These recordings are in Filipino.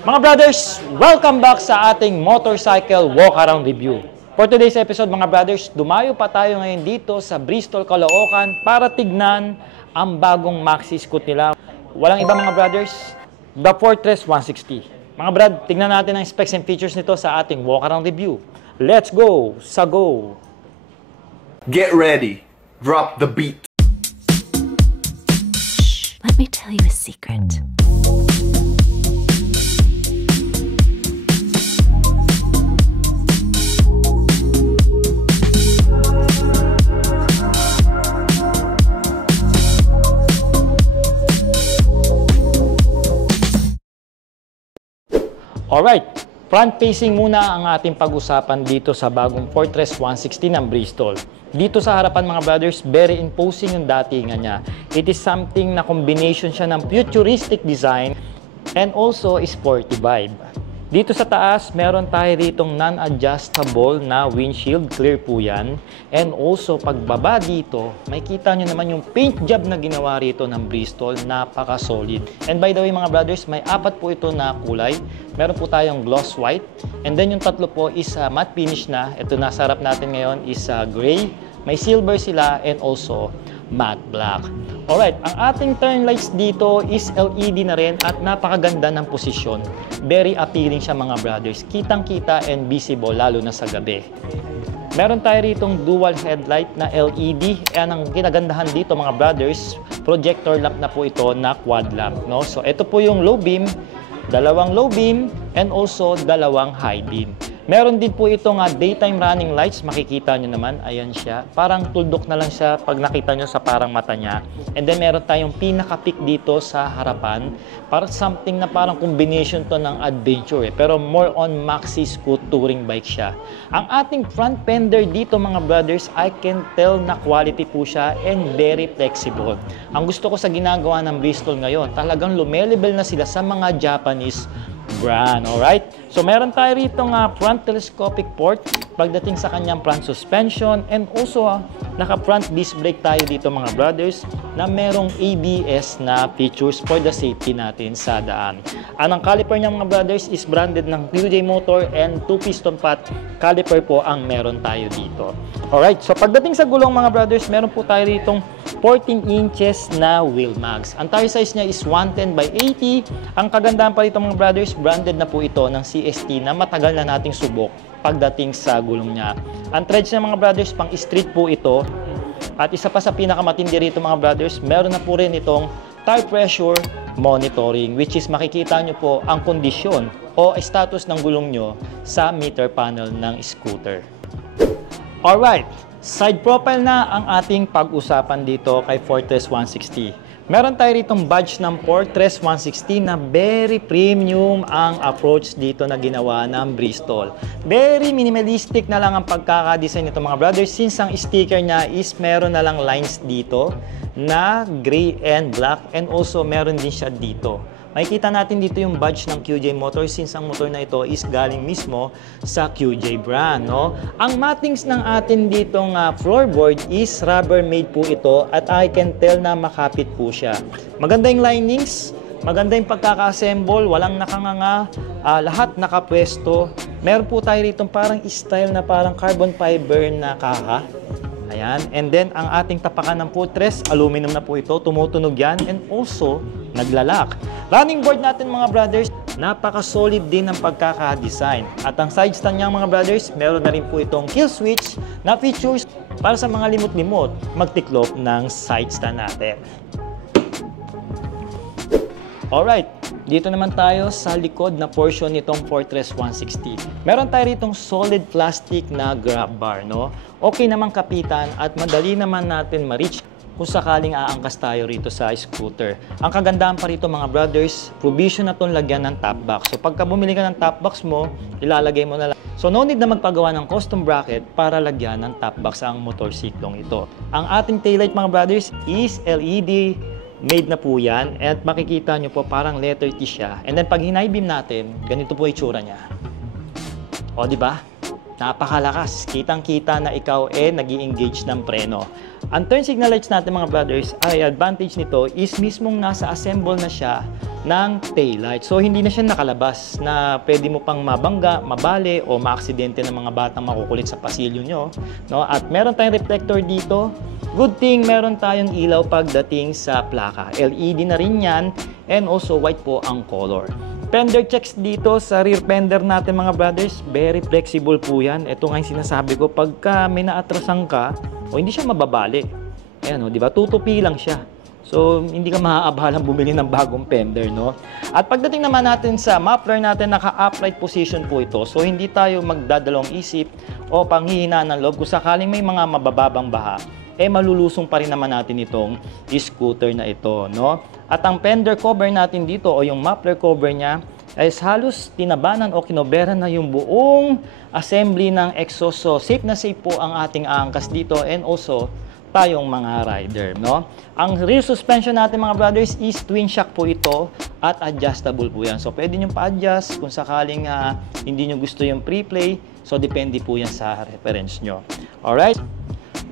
Mga brothers, welcome back sa ating motorcycle walk-around review. For today's episode mga brothers, dumayo pa tayo ngayon dito sa Bristol, Caloocan para tignan ang bagong maxi scoot nila. Walang iba mga brothers, the Fortress 160. Mga brad, tignan natin ang specs and features nito sa ating walk-around review. Let's go! Sa go! Get ready. Drop the beat. Let me tell you a secret. Alright, front-facing muna ang ating pag-usapan dito sa bagong Fortress 160 ng Bristol. Dito sa harapan mga brothers, very imposing yung datingan niya. It is something na combination siya ng futuristic design and also sporty vibe. Dito sa taas, meron tayo ritong non-adjustable na windshield, clear po yan. And also, pagbaba dito, may kita nyo naman yung paint job na ginawa rito ng Bristol, napaka-solid. And by the way mga brothers, may apat po ito na kulay. Meron po tayong gloss white. And then yung tatlo po is matte finish na. Ito nasa harap natin ngayon is gray. May silver sila and also matte black. Alright, ang ating turn lights dito is LED na rin at napakaganda ng posisyon. Very appealing siya mga brothers. Kitang-kita and visible lalo na sa gabi. Meron tayo ritong dual headlight na LED. Yan ang ginagandahan dito mga brothers. Projector lamp na po ito na quad lamp. No? So ito po yung low beam, dalawang low beam, and also dalawang high beam. Meron din po itong daytime running lights. Makikita nyo naman, ayan siya. Parang tuldok na lang siya pag nakita nyo sa parang mata niya. And then meron tayong pinaka-peak dito sa harapan. Parang something na parang combination to ng adventure. Pero more on maxi scoot touring bike siya. Ang ating front fender dito mga brothers, I can tell na quality po siya and very flexible. Ang gusto ko sa ginagawa ng Bristol ngayon, talagang lumelebel na sila sa mga Japanese brand, alright? So meron tayo rito front telescopic port pagdating sa kanyang front suspension and also naka-front disc brake tayo dito mga brothers na merong ABS na features for the safety natin sa daan. Ang caliper niya mga brothers is branded ng QJ Motor and 2-piston pot caliper po ang meron tayo dito. Alright, so pagdating sa gulong mga brothers, meron po tayo ritong 14 inches na wheel mags. Ang tire size niya is 110 by 80. Ang kagandahan pa rito mga brothers, branded na po ito ng CST na matagal na nating subok pagdating sa gulong niya. Ang treads niya mga brothers, pang street po ito. At isa pa sa pinakamatindi rito mga brothers, meron na po rin itong tire pressure monitoring, which is makikita nyo po ang kondisyon o status ng gulong nyo sa meter panel ng scooter. Alright, side profile na ang ating pag-usapan dito kay Fortress 160. Meron tayo ritong badge ng Fortress 160 na very premium ang approach dito na ginawa ng Bristol. Very minimalistic na lang ang pagkakadesign nito mga brothers, since ang sticker niya is meron na lang lines dito na gray and black, and also meron din siya dito. Makikita natin dito yung badge ng QJ Motor since ang motor na ito is galing mismo sa QJ brand. No? Ang mattings ng atin ditong floorboard is rubber made po ito at I can tell na makapit po siya. Maganda yung linings, maganda yung pagkaka-assemble, walang nakanganga, lahat nakapwesto. Meron po tayo ritong parang style na parang carbon fiber na kaha. Ayan. And then, ang ating tapakan ng footrest, aluminum na po ito. Tumutunog yan. And also, naglalak. Running board natin mga brothers, napaka-solid din ng pagkaka-design. At ang side stand niya mga brothers, meron na rin po itong kill switch na features para sa mga limot-limot magtiklop ng side stand natin. Alright, dito naman tayo sa likod na portion nitong Fortress 160. Meron tayo ritong solid plastic na grab bar, no? Okay naman kapitan at madali naman natin ma-reach kung sakaling aangkas tayo rito sa scooter. Ang kagandahan pa rito mga brothers, provision na itong lagyan ng top box. So pagka bumili ka ng top box mo, ilalagay mo na lang. So no need na magpagawa ng custom bracket para lagyan ng top box ang motorsiklong ito. Ang ating taillight mga brothers is LED. Made na po yan. At makikita nyo po parang letter T siya. And then pag high beam natin, ganito po itsura niya. O di ba? Napakalakas. Kitang-kita na ikaw nag-i-engage ng preno. Ang turn signal lights natin mga brothers, ay advantage nito is mismong nasa assemble na siya ng taillight. So hindi na siya nakalabas na pwede mo pang mabangga, mabali o maaksidente ng mga batang makukulit sa pasilyo nyo, no? At meron tayong reflector dito. Good thing meron tayong ilaw pagdating sa plaka. LED na rin yan, and also white po ang color. Fender checks dito sa rear fender natin mga brothers, very flexible po yan. Ito nga yung sinasabi ko, pagka may naatrasan ka o hindi siya mababali, ayan o, di ba, tutupi lang siya. So, hindi ka maaabalang bumili ng bagong fender, no? At pagdating naman natin sa muffler natin, naka-upright position po ito. So, hindi tayo magdadalawang isip o panghihina ng loob. Kung sakaling may mga mabababang baha, malulusong pa rin naman natin itong scooter na ito, no? At ang fender cover natin dito o yung muffler cover niya ay halos tinabanan o kinoberan na yung buong assembly ng exhaust. So, safe na safe po ang ating angkas dito, and also tayong mga rider, no? Ang rear suspension natin mga brothers is twin shock po ito at adjustable po yan. So pwede nyo pa-adjust kung sakaling hindi nyo gusto yung pre-play. So depende po yan sa reference nyo. Alright?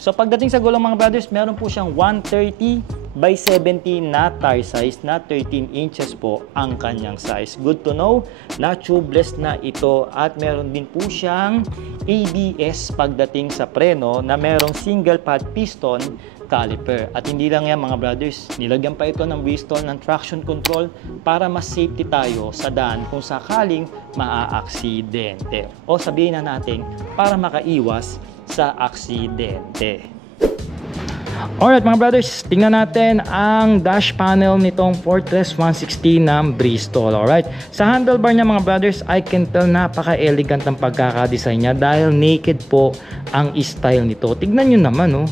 So pagdating sa gulong mga brothers, meron po siyang 130 by 70 na tire size na 13 inches po ang kanyang size. Good to know na tubeless na ito, at meron din po siyang ABS pagdating sa preno na merong single pad piston caliper. At hindi lang yan mga brothers, nilagyan pa ito ng whistle ng traction control para mas safety tayo sa daan kung sakaling maaaksidente. O sabihin na natin, para makaiwas sa aksidente. Alright mga brothers, tingnan natin ang dash panel nitong Fortress 160 ng Bristol. Alright, sa handlebar niya mga brothers, I can tell napaka-elegant ang pagkakadesign niya dahil naked po ang style nito. Tignan nyo naman, oh.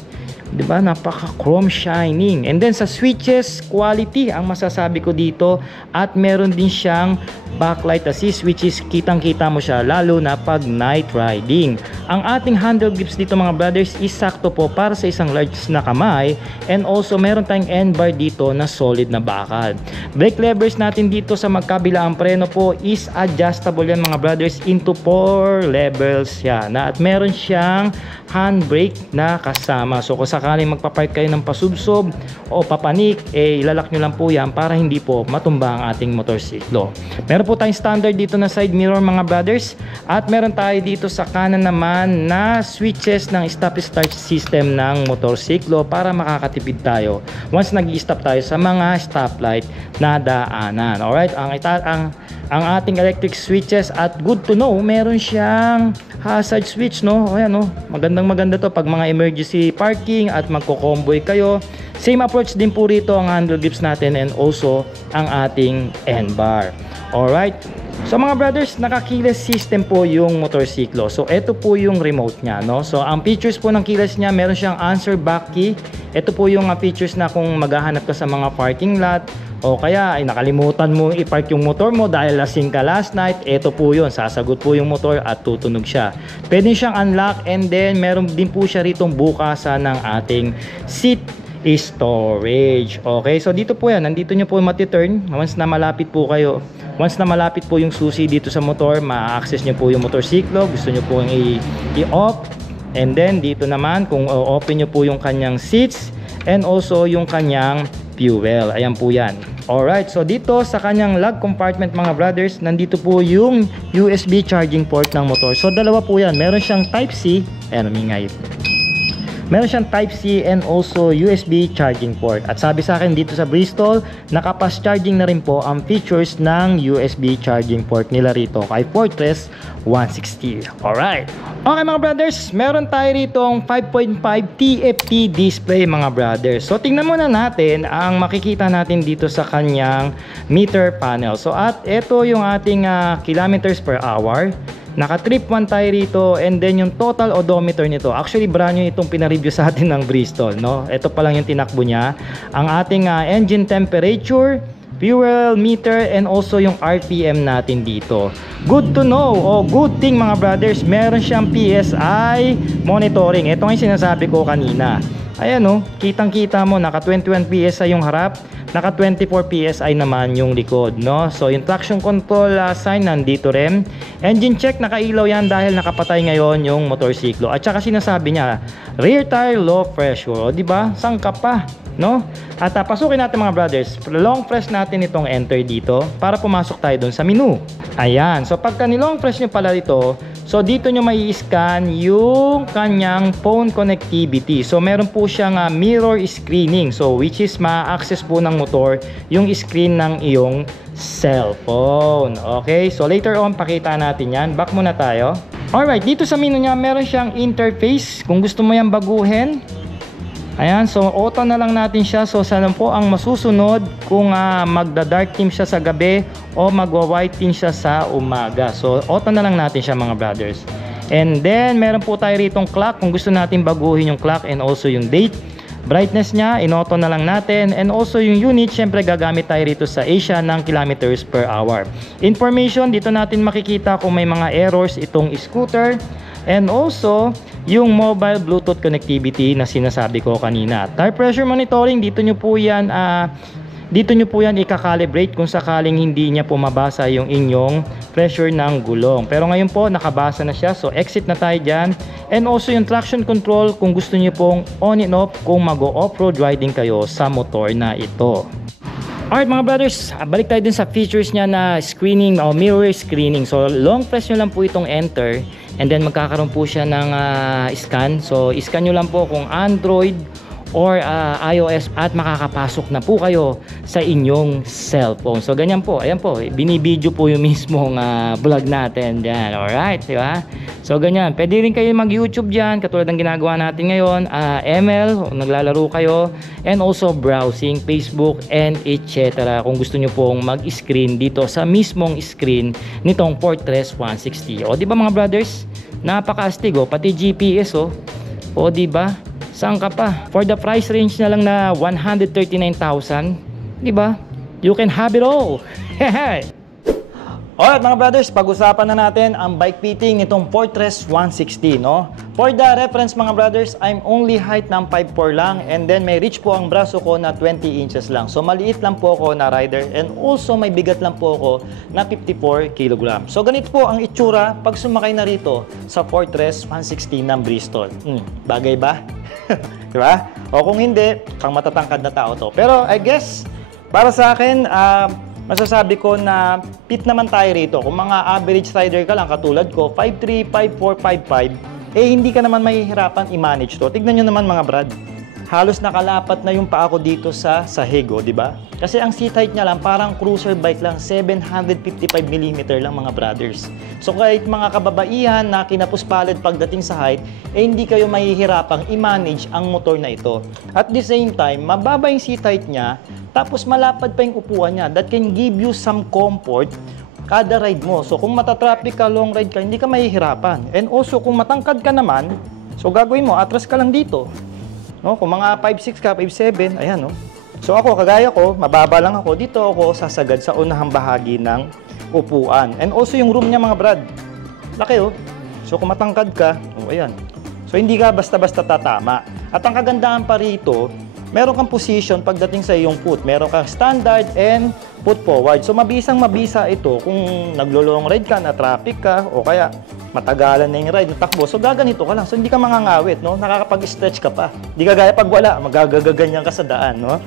Diba? Napaka chrome shining. And then sa switches, quality ang masasabi ko dito. At meron din siyang backlight assist, which is kitang-kita mo siya lalo na pag night riding. Ang ating handle grips dito mga brothers is sakto po para sa isang large na kamay. And also meron tayong end bar dito na solid na bakal. Brake levers natin dito sa magkabilaang preno po is adjustable yan mga brothers into 4 levels yan. At meron siyang handbrake na kasama. So kung sakaling magpapark kayo ng pasubsob o papanik, ilalak nyo lang po yan para hindi po matumba ang ating motorsiklo. Meron po tayong standard dito na side mirror mga brothers, at meron tayo dito sa kanan naman na switches ng stop-start system ng motorsiklo para makakatipid tayo once nag-i-stop tayo sa mga stoplight na daanan. Alright, ang ating electric switches, at good to know, meron siyang hazard switch, no? Ayan, no? Maganda to pag mga emergency parking at magko-convoy kayo. Same approach din po rito ang handle grips natin, and also ang ating end bar. Alright, so mga brothers, naka-keyless system po yung motorsiklo. So ito po yung remote nya, no? So ang features po ng keyless nya, meron siyang answer back key. Ito po yung features na kung maghahanap ka sa mga parking lot, o kaya ay nakalimutan mo i-park yung motor mo dahil lasing ka last night, ito po yun, sasagot po yung motor at tutunog siya. Pwede siyang unlock, and then meron din po siya ritong bukasan ng ating seat storage. Okay, so dito po yan, nandito nyo po matiturn once na malapit po kayo. Once na malapit po yung susi dito sa motor, ma-access nyo po yung motorsiklo, gusto nyo po i-off. And then dito naman, kung open nyo po yung kanyang seats, and also yung kanyang fuel. Ayan po yan. Alright, so dito sa kanyang lug compartment mga brothers, nandito po yung USB charging port ng motor. So dalawa po yan. Meron siyang Type-C. Ayan, umingay. Meron siyang Type-C and also USB charging port. At sabi sa akin dito sa Bristol, naka-fast charging na rin po ang features ng USB charging port nila rito kay Fortress 160. Alright. Okay mga brothers, meron tayo rito ang 5.5 TFT display mga brothers. So tingnan muna natin ang makikita natin dito sa kanyang meter panel. So at ito yung ating kilometers per hour. Naka-trip 1 tayo rito, and then yung total odometer nito. Actually brand new itong pinareview sa atin ng Bristol, no? Ito pa lang yung tinakbo niya. Ang ating engine temperature, fuel meter, and also yung RPM natin dito. Good to know, o good thing mga brothers, meron siyang PSI monitoring. Ito nga yung sinasabi ko kanina. Ayan, no, kitang-kita mo, naka 21 PSI yung harap, naka 24 PSI naman yung likod, no? So yung traction control sign nandito rin. Engine check, nakailaw yan dahil nakapatay ngayon yung motorsiklo. At saka sinasabi niya, rear tire low pressure, o di ba? Saan ka pa? no? At pasukin natin mga brothers. Long press natin itong enter dito para pumasok tayo dun sa menu. Ayan. So pagka ni-long press nyo pala dito, so dito nyo may scan yung kanyang phone connectivity. So meron po siyang mirror screening. So which is ma-access po ng motor yung screen ng iyong cellphone. Okay? So later on pakita natin yan. Back muna tayo. Alright, dito sa menu niya meron siyang interface. Kung gusto mo yan baguhin, ayan, so auto na lang natin siya. So sana po ang masusunod kung magda-dark theme siya sa gabi o magwa-white theme siya sa umaga. So auto na lang natin siya mga brothers. And then meron po tayo ritong clock kung gusto natin baguhin yung clock and also yung date. Brightness niya, in-auto na lang natin. And also yung unit, syempre gagamit tayo rito sa Asia ng kilometers per hour. Information, dito natin makikita kung may mga errors itong scooter. And also, yung mobile Bluetooth connectivity na sinasabi ko kanina. Tire pressure monitoring, dito nyo po yan i-calibrate kung sakaling hindi niya po mabasa yung inyong pressure ng gulong. Pero ngayon po, nakabasa na siya. So, exit na tayo dyan. And also yung traction control kung gusto niyo pong on and off kung mag-off-road riding kayo sa motor na ito. Alright mga brothers, balik tayo din sa features niya na screening o mirror screening. So, long press nyo lang po itong enter. And then magkakaroon po siya ng scan. So, scan nyo lang po kung Android or iOS at makakapasok na po kayo sa inyong cellphone. So ganyan po, ayan po, binibideo po yung mismong vlog natin dyan. Alright, di ba? So ganyan, pwede rin kayo mag-YouTube dyan katulad ng ginagawa natin ngayon, ML, naglalaro kayo, and also browsing, Facebook, and etc. Kung gusto nyo pong mag-screen dito sa mismong screen nitong Fortress 160. O di ba mga brothers? Napaka-astig pati GPS o di ba? Saan ka pa? For the price range na lang na 139,000, di ba? You can have it all. Alright mga brothers, pag-usapan na natin ang bike fitting nitong Fortress 160, no? For the reference mga brothers, I'm only height ng 5'4 lang, and then may reach po ang braso ko na 20 inches lang. So maliit lang po ako na rider, and also may bigat lang po ako na 54 kg. So ganito po ang itsura pag sumakay na rito sa Fortress 160 ng Bristol. Bagay ba? Diba? O kung hindi, pang matatangkad na tao to. Pero I guess, para sa akin, masasabi ko na fit naman tayo rito. Kung mga average rider ka lang, katulad ko, 5'3", 5'4", 5'5", hindi ka naman mahihirapan i-manage to. Tignan nyo naman mga brad. Halos nakalapat na yung paa ko dito sa sahig, di ba? Kasi ang seat height niya lang, parang cruiser bike lang, 755mm lang mga brothers. So kahit mga kababaihan na kinapuspalad pagdating sa height, hindi kayo mahihirapang i-manage ang motor na ito. At the same time, mababa yung seat height niya, tapos malapad pa yung upuan niya. That can give you some comfort kada ride mo. So kung matatraffic ka, long ride ka, hindi ka mahihirapan. And also kung matangkad ka naman, so gagawin mo, atras ka lang dito. No, kung mga 5'6 ka, 5'7, ayan, no. So ako, kagaya ko, mababa lang ako, dito ako sasagad sa unahang bahagi ng upuan. And also yung room niya mga brad, laki So kung matangkad ka, ayan. So hindi ka basta-basta tatama. At ang kagandahan pa rito, meron kang position pagdating sa iyong foot. Meron kang standard and foot forward. So mabisang mabisa ito kung naglo-long ride ka, na traffic ka, o kaya matagalan na yung ride, natakbo. So gaganito ka lang. So hindi ka mangangawit, no? Nakakapag-stretch ka pa. Hindi ka gaya pag wala, magagaganyan ka sa daan, no?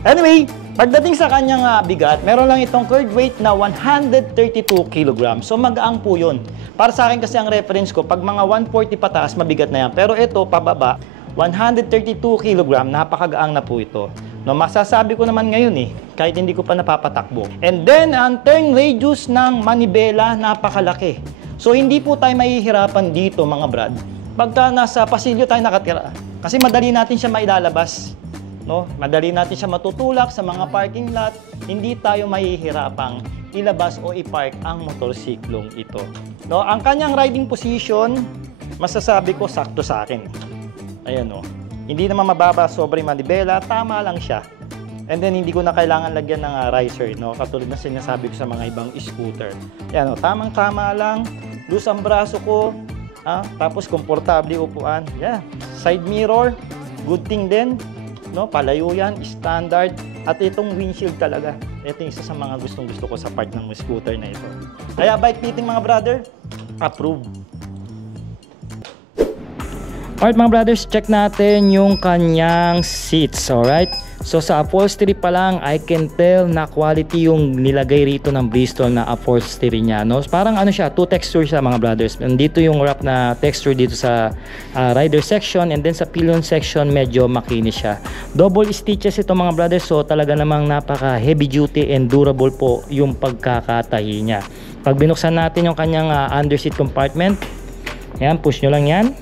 Anyway, pagdating sa kanyang bigat, meron lang itong curved weight na 132 kg. So magaang po yun. Para sa akin kasi ang reference ko, pag mga 140 pataas, mabigat na yan. Pero ito, pababa, 132 kg, napakagaang na po ito. No, masasabi ko naman ngayon kahit hindi ko pa napapatakbo. And then, ang turn radius ng manibela, napakalaki. So, hindi po tayo mahihirapan dito, mga brad. Pagka nasa pasilyo tayo nakatira. Kasi madali natin siya mailalabas. No? Madali natin siya matutulak sa mga parking lot. Hindi tayo mahihirapang ilabas o ipark ang motorsiklong ito. No? Ang kanyang riding position, masasabi ko sakto sa akin. Ayan Hindi naman mababa sobre manibela, tama lang siya. And then hindi ko na kailangan lagyan ng riser, no? Katulad na sinasabi ko sa mga ibang scooter. Ayan tamang-tama lang. Loose ang braso ko. Tapos komportable upuan. Yeah. Side mirror, good thing din. No? Palayo yan, standard. At itong windshield talaga. Ito yung isa sa mga gustong-gusto ko sa part ng scooter na ito. Kaya bike fitting mga brother, approve. Alright mga brothers, check natin yung kanyang seats, alright? So sa upholstery pa lang, I can tell na quality yung nilagay rito ng Bristol na upholstery niya, no? Parang ano siya, two texture siya mga brothers. Nandito yung wrap na texture dito sa rider section, and then sa pillion section medyo makinis siya. Double stitches ito mga brothers, so talaga namang napaka heavy duty and durable po yung pagkakatahi niya. Pag binuksan natin yung kanyang underseat compartment, yan, push nyo lang yan.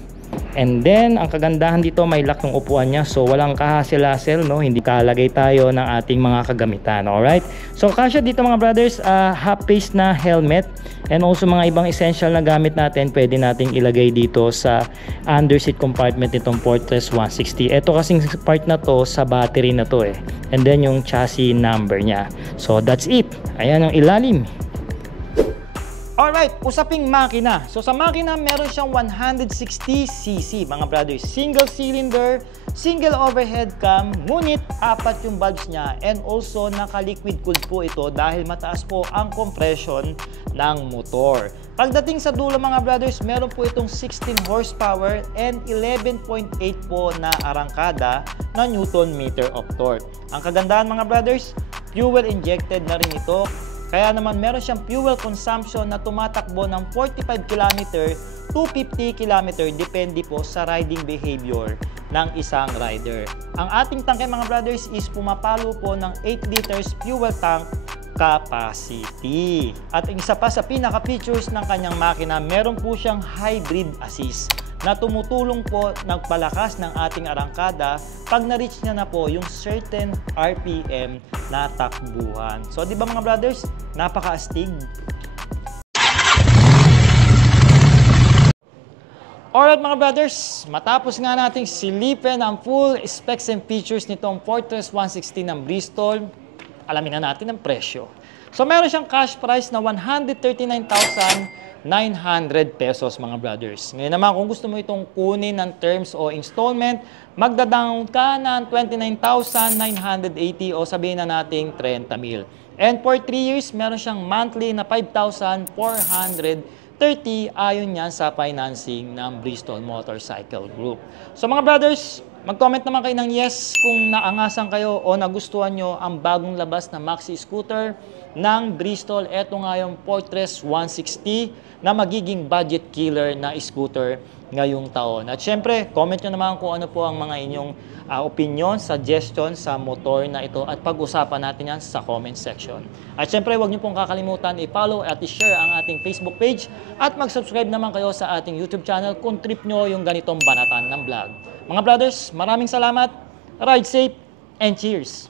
And then, ang kagandahan dito, may lock ng upuan niya. So, walang kahasel-hasel, no? Hindi kalagay tayo ng ating mga kagamitan, alright? So, kasya dito mga brothers, half-face na helmet. And also, mga ibang essential na gamit natin, pwede nating ilagay dito sa underseat compartment nitong Fortress 160. Ito kasing part na to, sa battery na to eh. And then, yung chassis number niya. So, that's it. Ayan ang ilalim. Alright, usaping makina. So sa makina, meron siyang 160cc mga brothers. Single cylinder, single overhead cam, ngunit apat yung valves niya. And also naka-liquid cooled po ito dahil mataas po ang compression ng motor. Pagdating sa dulo mga brothers, meron po itong 16 horsepower and 11.8 po na arangkada na Newton meter of torque. Ang kagandahan mga brothers, fuel injected na rin ito. Kaya naman meron siyang fuel consumption na tumatakbo ng 45 km to 50 km depende po sa riding behavior ng isang rider. Ang ating tangke mga brothers is pumapalo po ng 8 liters fuel tank capacity. At isa pa sa pinaka-features ng kanyang makina, meron po siyang hybrid assist na tumutulong po nagpalakas ng ating arangkada pag na-reach niya na po yung certain RPM na takbuhan. So, di ba mga brothers, napaka-astig. Alright mga brothers, matapos nga nating silipin ang full specs and features nitong Fortress 160 ng Bristol, alamin na natin ang presyo. So, meron siyang cash price na 139,900 pesos mga brothers. Ngayon naman kung gusto mo itong kunin ng terms o installment, magda-down ka ng 29,980 o sabihin na nating 30,000. And for 3 years, meron siyang monthly na 5,430 ayon yan sa financing ng Bristol Motorcycle Group. So mga brothers, mag-comment naman kayo ng yes kung naangasan kayo o nagustuhan nyo ang bagong labas na maxi scooter ng Bristol. Ito nga yung Fortress 160 na magiging budget killer na scooter ngayong taon. At syempre, comment nyo naman kung ano po ang mga inyong opinion, suggestion sa motor na ito at pag-usapan natin yan sa comment section. At syempre, huwag nyo pong kakalimutan i-follow at i-share ang ating Facebook page at mag-subscribe naman kayo sa ating YouTube channel kung trip nyo yung ganitong banatan ng vlog. Mga brothers, maraming salamat, ride safe, and cheers!